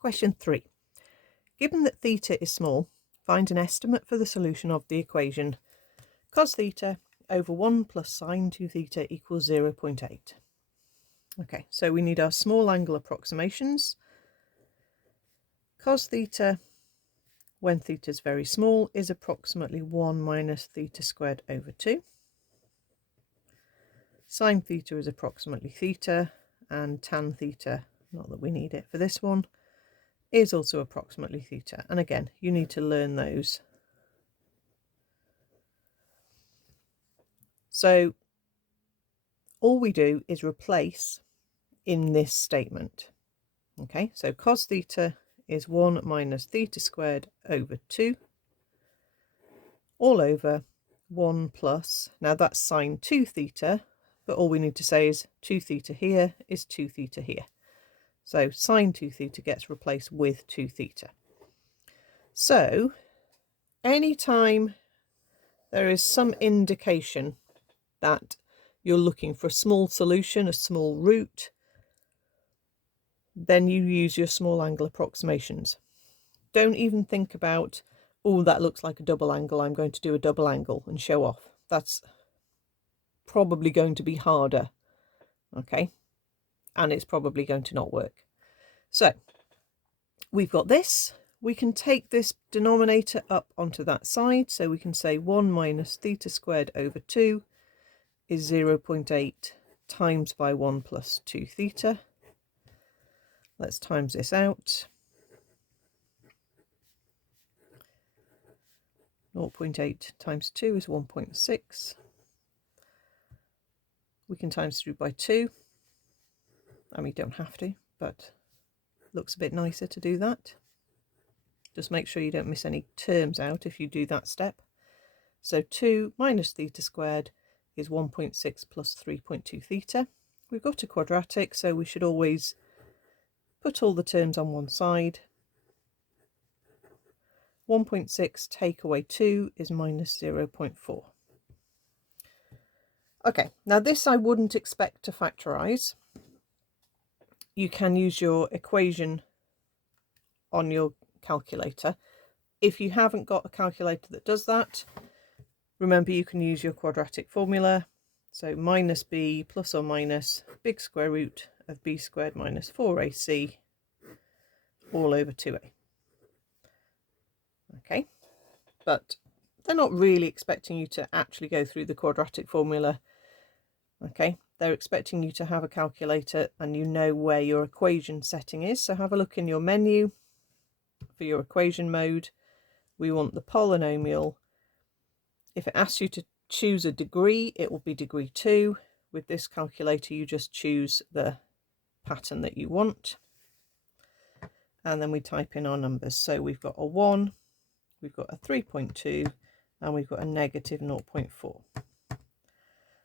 Question 3. Given that theta is small, find an estimate for the solution of the equation cos theta over 1 plus sine 2 theta equals 0.8. Okay, so we need our small angle approximations. Cos theta, when theta is very small, is approximately 1 minus theta squared over 2. Sine theta is approximately theta, and tan theta, not that we need it for this one, is also approximately theta. And again, you need to learn those. So all we do is replace in this statement. Okay, so cos theta is 1 minus theta squared over 2 all over 1 plus, now that's sine 2 theta, but all we need to say is 2 theta here is 2 theta here. So sine 2 theta gets replaced with 2 theta. So anytime there is some indication that you're looking for a small solution, a small root, then you use your small angle approximations. Don't even think about, oh, that looks like a double angle, I'm going to do a double angle and show off. That's probably going to be harder, okay? And it's probably going to not work. So we've got this. We can take this denominator up onto that side. So we can say 1 minus theta squared over 2 is 0.8 times by 1 plus 2 theta. Let's times this out. 0.8 times 2 is 1.6. We can times through by 2. I mean, you don't have to, but looks a bit nicer to do that. Just make sure you don't miss any terms out if you do that step. So 2 minus theta squared is 1.6 plus 3.2 theta. We've got a quadratic, so we should always put all the terms on one side. 1.6 take away 2 is minus 0.4. Okay, now this I wouldn't expect to factorise. You can use your equation on your calculator. If you haven't got a calculator that does that, remember you can use your quadratic formula. So minus b plus or minus big square root of b squared minus 4ac all over 2a. Okay, but they're not really expecting you to actually go through the quadratic formula. Okay, they're expecting you to have a calculator and you know where your equation setting is. So have a look in your menu for your equation mode. We want the polynomial. If it asks you to choose a degree, it will be degree 2. With this calculator, you just choose the pattern that you want. And then we type in our numbers. So we've got a 1, we've got a 3.2, and we've got a negative 0.4.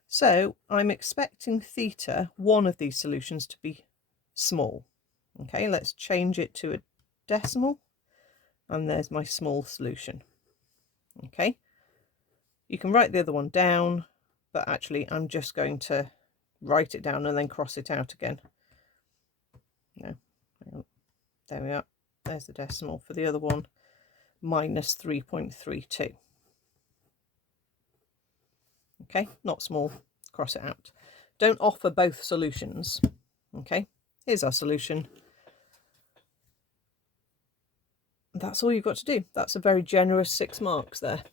So I'm expecting theta, one of these solutions, to be small. Okay, let's change it to a decimal. And there's my small solution. Okay, you can write the other one down, but actually I'm just going to write it down and then cross it out again. No, there we are. There's the decimal for the other one, minus 3.32. Okay, not small, cross it out. Don't offer both solutions. Okay, here's our solution. That's all you've got to do. That's a very generous 6 marks there.